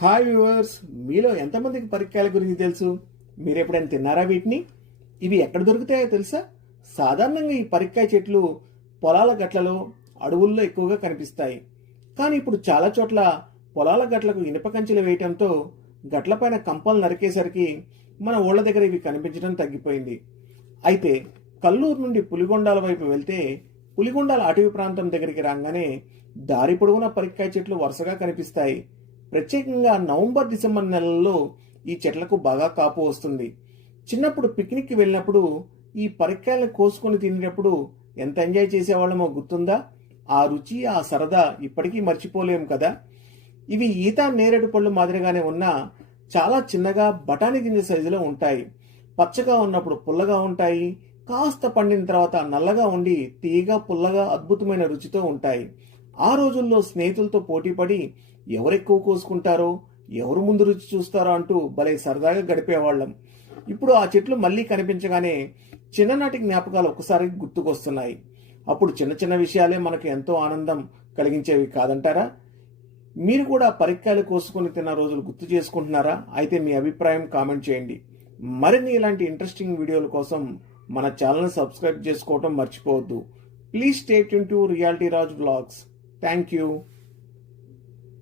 Hi viewers, మీలో ఎంతమందికి పరిక్కాయల గురించి తెలుసు? మీరు ఎప్పుడైనా తిన్నారా వీటిని? ఇవి ఎక్కడ దొరుకుతాయో తెలుసా? సాధారణంగా ఈ పరిక్కాయ చెట్లు పొలాల గట్లలో, అడవుల్లో ఎక్కువగా కనిపిస్తాయి. కానీ ఇప్పుడు చాలా చోట్ల పొలాల గట్లకు ఇనుప కంచెలు వేయటంతో గట్లపైన కంపలు నరికేసరికి మన ఊళ్ళ దగ్గర ఇవి కనిపించడం తగ్గిపోయింది. అయితే కల్లూరు నుండి పులిగొండాల వైపు వెళ్తే పులిగొండాల అటవీ ప్రాంతం దగ్గరికి రాగానే దారి పొడవునా పరిక్కాయ చెట్లు వరుసగా కనిపిస్తాయి. ప్రత్యేకంగా నవంబర్ డిసెంబర్ నెలల్లో ఈ చెట్లకు బాగా కాపు వస్తుంది. చిన్నప్పుడు పిక్నిక్కి వెళ్ళినప్పుడు ఈ పరిక్కాయలను కోసుకొని తినేటప్పుడు ఎంత ఎంజాయ్ చేసేవాళ్ళమో గుర్తుందా? ఆ రుచి, ఆ సరదా ఇప్పటికీ మర్చిపోలేము కదా. ఇవి ఈత నేరేడు పళ్ళు మాదిరిగానే ఉన్నా చాలా చిన్నగా బఠానీ గింజ సైజులో ఉంటాయి. పచ్చగా ఉన్నప్పుడు పుల్లగా ఉంటాయి. కాస్త పండిన తర్వాత నల్లగా ఉండి తీయగా పుల్లగా అద్భుతమైన రుచితో ఉంటాయి. ఆ రోజుల్లో స్నేహితులతో పోటీపడి ఎవరెక్కువ కోసుకుంటారో, ఎవరు ముందు రుచి చూస్తారో అంటూ భలే సరదాగా గడిపేవాళ్ళం. ఇప్పుడు ఆ చెట్లు మళ్ళీ కనిపించగానే చిన్ననాటి జ్ఞాపకాలు ఒకసారి గుర్తుకొస్తున్నాయి. అప్పుడు చిన్న చిన్న విషయాలే మనకు ఎంతో ఆనందం కలిగించేవి కాదంటారా? మీరు కూడా పరిక్కాయలు కోసుకొని తిన్న రోజులు గుర్తు చేసుకుంటున్నారా? అయితే మీ అభిప్రాయం కామెంట్ చేయండి. మరిన్ని ఇలాంటి ఇంట్రెస్టింగ్ వీడియోల కోసం మన ఛానల్ సబ్స్క్రైబ్ చేసుకోవడం మర్చిపోవద్దు. Please stay tune to reality Raj vlogs. Thank you.